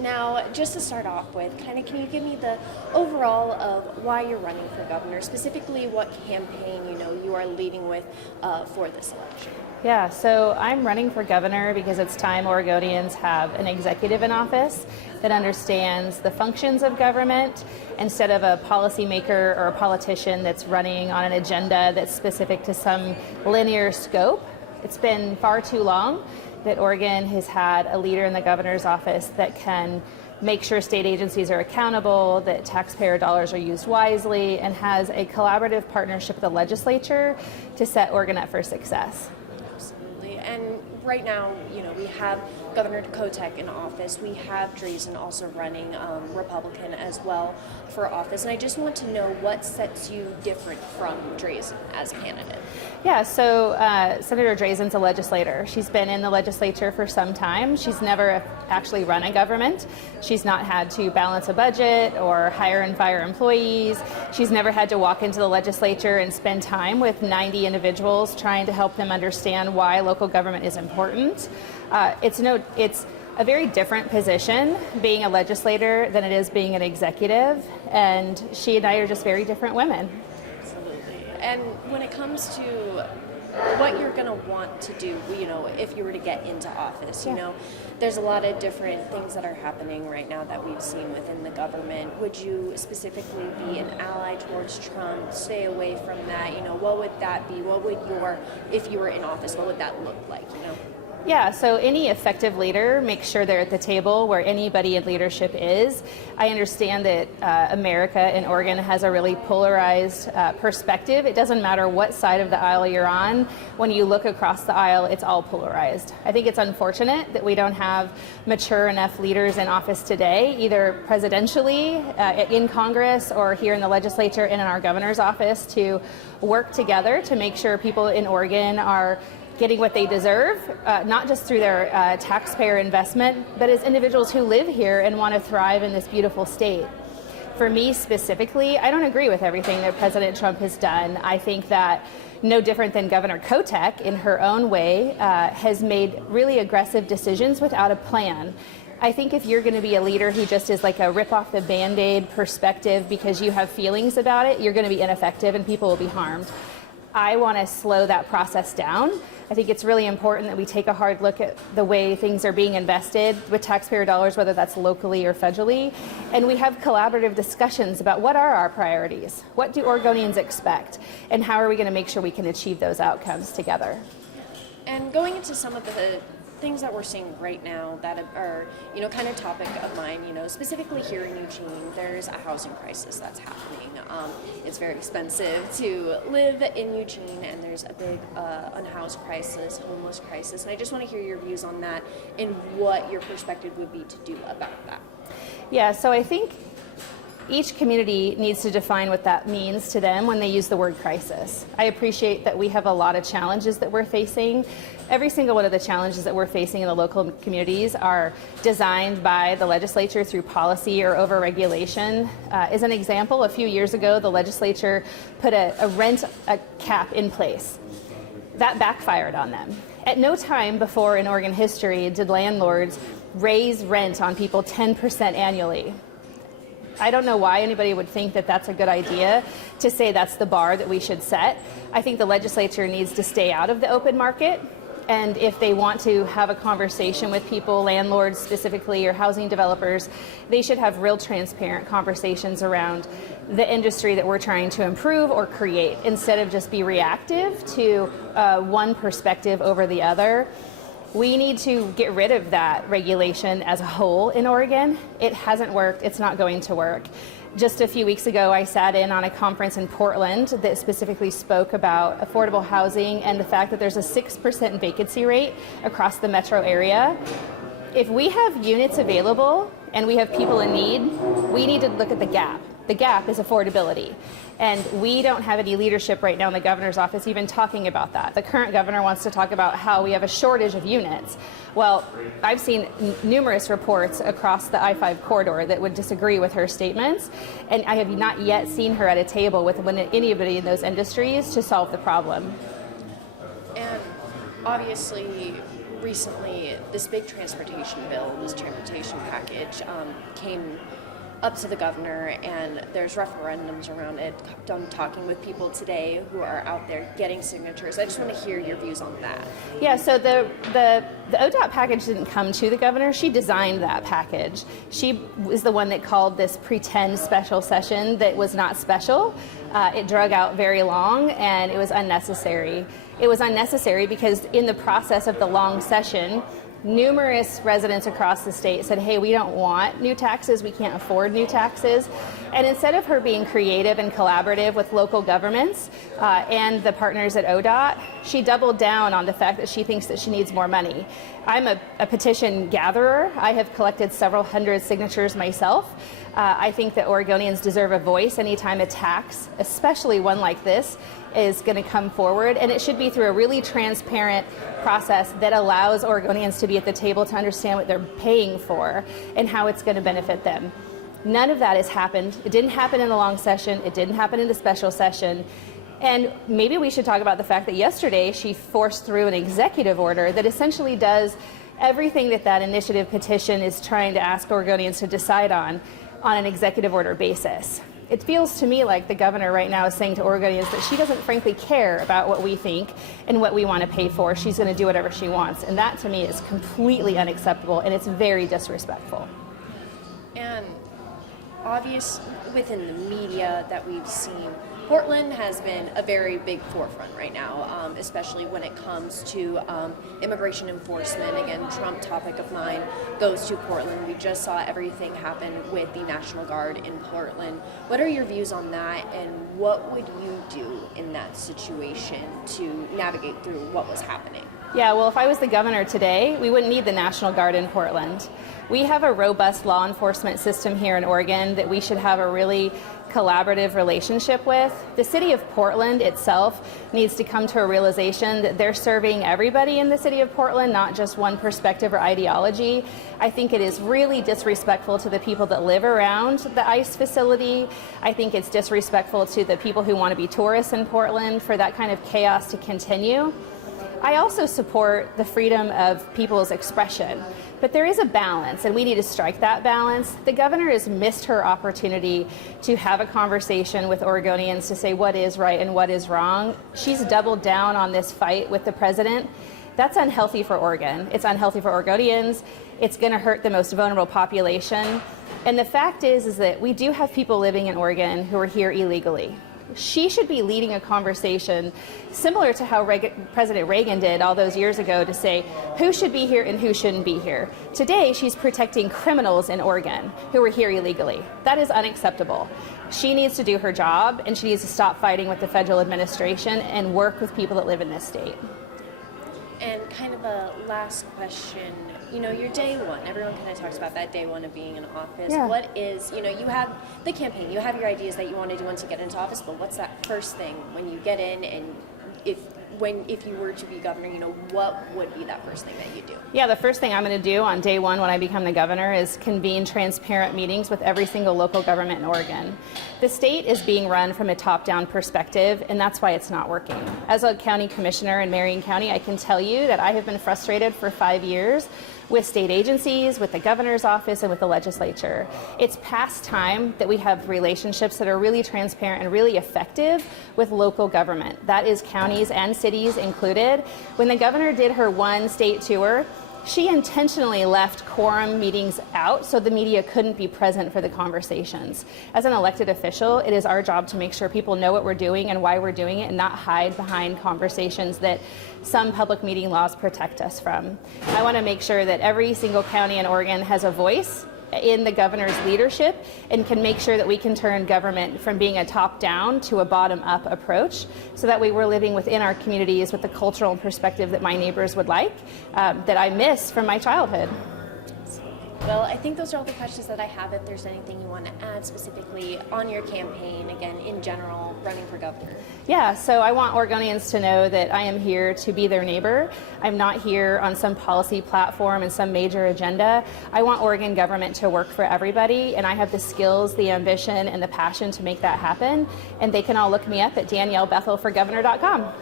Now, just to start off with, can you give me the overall of why you're running for governor, specifically what campaign you are leading with for this election? Yeah, so I'm running for governor because it's time Oregonians have an executive in office that understands the functions of government instead of a policymaker or a politician that's running on an agenda that's specific to some linear scope. It's been far too long that Oregon has had a leader in the governor's office that can make sure state agencies are accountable, that taxpayer dollars are used wisely, and has a collaborative partnership with the legislature to set Oregon up for success. Absolutely. And right now, we have Governor Kotek in office. We have Drazan also running Republican as well for office. And I just want to know what sets you different from Drazan as a candidate. Yeah, so Senator Drazan's a legislator. She's been in the legislature for some time. She's never actually run a government. She's not had to balance a budget or hire and fire employees. She's never had to walk into the legislature and spend time with 90 individuals trying to help them understand why local government is important. It's a very different position being a legislator than it is being an executive, and she and I are just very different women. Absolutely. And when it comes to what you're going to want to do, if you were to get into office, there's a lot of different things that are happening right now that we've seen within the government. Would you specifically be an ally towards Trump, stay away from that? What would that be? If you were in office, what would that look like, Yeah, so any effective leader makes sure they're at the table where anybody in leadership is. I understand that America and Oregon has a really polarized perspective. It doesn't matter what side of the aisle you're on. When you look across the aisle, it's all polarized. I think it's unfortunate that we don't have mature enough leaders in office today, either presidentially, in Congress, or here in the legislature and in our governor's office, to work together to make sure people in Oregon are getting what they deserve, not just through their taxpayer investment, but as individuals who live here and want to thrive in this beautiful state. For me specifically, I don't agree with everything that President Trump has done. I think that no different than Governor Kotek, in her own way, has made really aggressive decisions without a plan. I think if you're going to be a leader who just is like a rip off the Band-Aid perspective because you have feelings about it, you're going to be ineffective and people will be harmed. I want to slow that process down. I think it's really important that we take a hard look at the way things are being invested with taxpayer dollars, whether that's locally or federally, and we have collaborative discussions about what are our priorities, what do Oregonians expect, and how are we going to make sure we can achieve those outcomes together. And going into some of the things that we're seeing right now that are, kind of topic of mind, specifically here in Eugene, there's a housing crisis that's happening. It's very expensive to live in Eugene, and there's a big unhoused crisis, homeless crisis. And I just want to hear your views on that and what your perspective would be to do about that. Yeah, so I think each community needs to define what that means to them when they use the word crisis. I appreciate that we have a lot of challenges that we're facing. Every single one of the challenges that we're facing in the local communities are designed by the legislature through policy or over-regulation. As an example, a few years ago, the legislature put a rent cap in place. That backfired on them. At no time before in Oregon history did landlords raise rent on people 10% annually. I don't know why anybody would think that that's a good idea to say that's the bar that we should set. I think the legislature needs to stay out of the open market. And if they want to have a conversation with people, landlords specifically, or housing developers, they should have real transparent conversations around the industry that we're trying to improve or create, instead of just be reactive to one perspective over the other. We need to get rid of that regulation as a whole in Oregon. It hasn't worked. It's not going to work. Just a few weeks ago, I sat in on a conference in Portland that specifically spoke about affordable housing and the fact that there's a 6% vacancy rate across the metro area. If we have units available and we have people in need, we need to look at the gap. The gap is affordability. And we don't have any leadership right now in the governor's office even talking about that. The current governor wants to talk about how we have a shortage of units. Well, I've seen numerous reports across the I-5 corridor that would disagree with her statements, and I have not yet seen her at a table with anybody in those industries to solve the problem. And obviously, recently this big transportation bill, this transportation package, came up to the governor, and there's referendums around it. I'm talking with people today who are out there getting signatures. I just want to hear your views on that. Yeah, so the ODOT package didn't come to the governor. She designed that package. She was the one that called this pretend special session that was not special. It drug out very long, and it was unnecessary. It was unnecessary because in the process of the long session, numerous residents across the state said, hey, we don't want new taxes, we can't afford new taxes. And instead of her being creative and collaborative with local governments and the partners at ODOT, she doubled down on the fact that she thinks that she needs more money. I'm a petition gatherer. I have collected several hundred signatures myself. I think that Oregonians deserve a voice anytime a tax, especially one like this, is going to come forward, and it should be through a really transparent process that allows Oregonians to be at the table to understand what they're paying for and how it's going to benefit them. None of that has happened. It didn't happen in the long session. It didn't happen in the special session. And maybe we should talk about the fact that yesterday she forced through an executive order that essentially does everything that that initiative petition is trying to ask Oregonians to decide on an executive order basis. It feels to me like the governor right now is saying to Oregonians that she doesn't frankly care about what we think and what we want to pay for. She's going to do whatever she wants. And that to me is completely unacceptable, and it's very disrespectful. And obvious within the media that we've seen, Portland has been a very big forefront right now, especially when it comes to immigration enforcement. Again, Trump topic of mine goes to Portland. We just saw everything happen with the National Guard in Portland. What are your views on that, and what would you do in that situation to navigate through what was happening? Yeah, well, if I was the governor today, we wouldn't need the National Guard in Portland. We have a robust law enforcement system here in Oregon that we should have a really collaborative relationship with. The city of Portland itself needs to come to a realization that they're serving everybody in the city of Portland, not just one perspective or ideology. I think it is really disrespectful to the people that live around the ICE facility. I think it's disrespectful to the people who want to be tourists in Portland for that kind of chaos to continue. I also support the freedom of people's expression, but there is a balance, and we need to strike that balance. The governor has missed her opportunity to have a conversation with Oregonians to say what is right and what is wrong. She's doubled down on this fight with the president. That's unhealthy for Oregon. It's unhealthy for Oregonians. It's going to hurt the most vulnerable population. And the fact is that we do have people living in Oregon who are here illegally. She should be leading a conversation similar to how President Reagan did all those years ago to say who should be here and who shouldn't be here. Today, she's protecting criminals in Oregon who are here illegally. That is unacceptable. She needs to do her job, and she needs to stop fighting with the federal administration and work with people that live in this state. And kind of a last question, your day one, everyone kind of talks about that day one of being in office. Yeah. What is, you have the campaign, you have your ideas that you want to do once you get into office, but what's that first thing when you get in, and if you were to be governor, what would be that first thing that you do? Yeah, the first thing I'm going to do on day one when I become the governor is convene transparent meetings with every single local government in Oregon. The state is being run from a top-down perspective, and that's why it's not working. As a county commissioner in Marion County, I can tell you that I have been frustrated for 5 years with state agencies, with the governor's office, and with the legislature. It's past time that we have relationships that are really transparent and really effective with local government. That is counties and cities included. When the governor did her one state tour, she intentionally left quorum meetings out so the media couldn't be present for the conversations. As an elected official, it is our job to make sure people know what we're doing and why we're doing it, and not hide behind conversations that some public meeting laws protect us from. I want to make sure that every single county in Oregon has a voice in the governor's leadership and can make sure that we can turn government from being a top-down to a bottom-up approach, so that way we're living within our communities with the cultural perspective that my neighbors would like, that I miss from my childhood. Well, I think those are all the questions that I have. If there's anything you want to add specifically on your campaign, again, in general, running for governor. Yeah, so I want Oregonians to know that I am here to be their neighbor. I'm not here on some policy platform and some major agenda. I want Oregon government to work for everybody, and I have the skills, the ambition, and the passion to make that happen. And they can all look me up at DanielleBethelforGovernor.com.